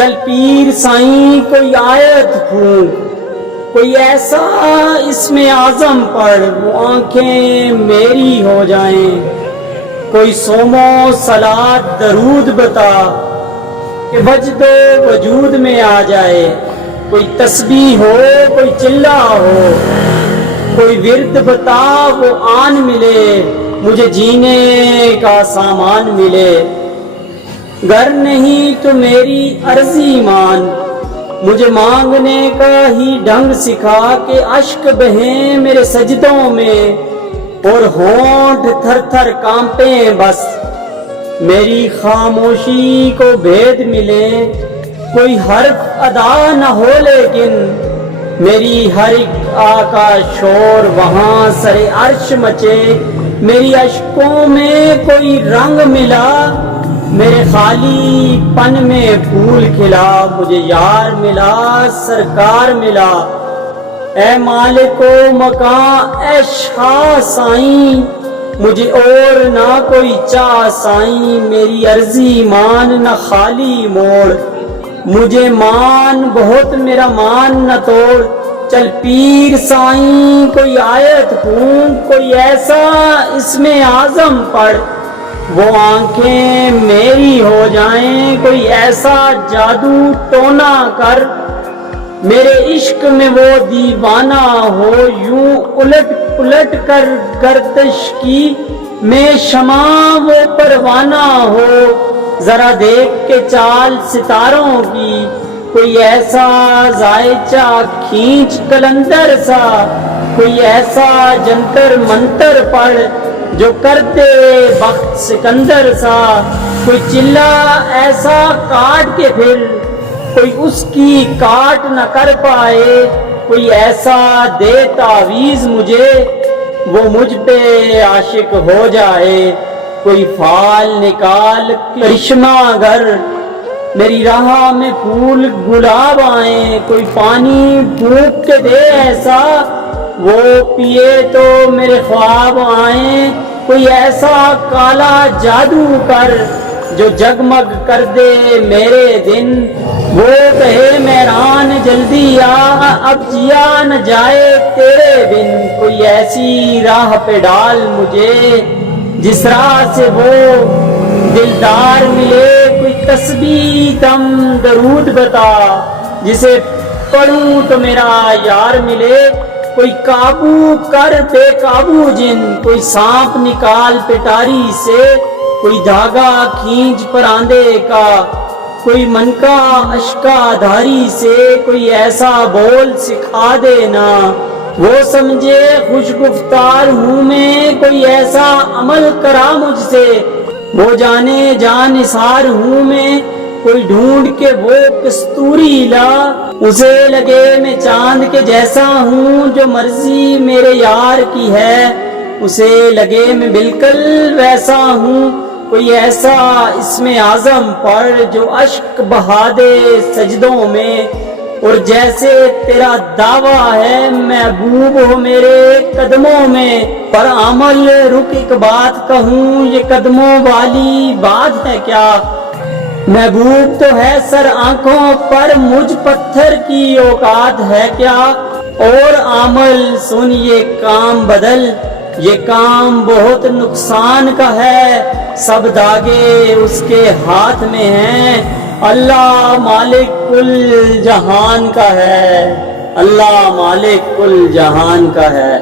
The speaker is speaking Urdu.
چل پیر سائیں کوئی آیت پھونک، کوئی ایسا اس میں اعظم پڑھ وہ آنکھیں میری ہو جائیں، کوئی سومو صلات درود بتا کہ وجد و وجود میں آ جائے، کوئی تسبیح ہو کوئی چلہ ہو، کوئی ورد بتا وہ آن ملے، مجھے جینے کا سامان ملے، گر نہیں تو میری عرضی مان، مجھے مانگنے کا ہی ڈھنگ سکھا کہ اشک بہیں میرے سجدوں میں اور ہونٹ تھر تھر کانپیں، بس میری خاموشی کو بھید ملے، کوئی حرف ادا نہ ہو لیکن میری ہر ایک آقا شور وہاں سر عرش مچے، میری اشکوں میں کوئی رنگ ملا، میرے خالی پن میں پھول کھلا، مجھے یار ملا سرکار ملا، اے مالک و مکان اے شاہ سائیں، مجھے اور نہ کوئی چاہ سائیں، میری عرضی مان نہ خالی موڑ، مجھے مان بہت میرا مان نہ توڑ، چل پیر سائیں کوئی آیت پھونک، کوئی ایسا اس میں اعظم پڑھ وہ آنکھیں میری ہو جائیں، کوئی ایسا جادو ٹونا کر میرے عشق میں وہ دیوانہ ہو، یوں الٹ پلٹ کر گردش کی میں شمع وہ پروانہ ہو، ذرا دیکھ کے چال ستاروں کی کوئی ایسا زائچہ کھینچ کلندر سا، کوئی ایسا جنتر منتر پڑھ جو کر دے بخت سکندر سا، کوئی چلہ ایسا کاٹ کے پھر کوئی اس کی کاٹ نہ کر پائے، کوئی ایسا دے تعویذ مجھے وہ مجھ پہ عاشق ہو جائے، کوئی پھال نکال کرشمہ گر میری راہ میں پھول گلاب آئیں، کوئی پانی پھونک کے دے ایسا وہ پیے تو میرے خواب آئیں، کوئی ایسا کالا جادو کر جو جگمگ کر دے میرے دن، وہ کہے مہران جلدی آ اب جیا نہ جائے تیرے بن، کوئی ایسی راہ پہ ڈال مجھے جس راہ سے وہ دلدار ملے، کوئی تسبیح دم درود بتا جسے پڑھوں تو میرا یار ملے، کوئی قابو کر بے قابو جن، کوئی سانپ نکال پٹاری سے، کوئی دھاگا کھینچ پراندے کا، کوئی من کا اشکا دھاری سے، کوئی ایسا بول سکھا دینا وہ سمجھے خوش گفتار ہوں میں، کوئی ایسا عمل کرا مجھ سے وہ جانے جان نثار ہوں میں، کوئی ڈھونڈ کے وہ کستوری لا اسے لگے میں چاند کے جیسا ہوں، جو مرضی میرے یار کی ہے اسے لگے میں بالکل ویسا ہوں، کوئی ایسا اس میں اعظم پڑھ جو اشک بہا دے سجدوں میں، اور جیسے تیرا دعویٰ ہے محبوب ہو میرے قدموں میں، پر عمل رک ایک بات کہوں یہ قدموں والی بات ہے کیا، محبوب تو ہے سر آنکھوں پر مجھ پتھر کی اوقات ہے کیا، اور عمل سن یہ کام بدل یہ کام بہت نقصان کا ہے، سب داغے اس کے ہاتھ میں ہیں، اللہ مالک کل جہان کا ہے، اللہ مالک کل جہان کا ہے۔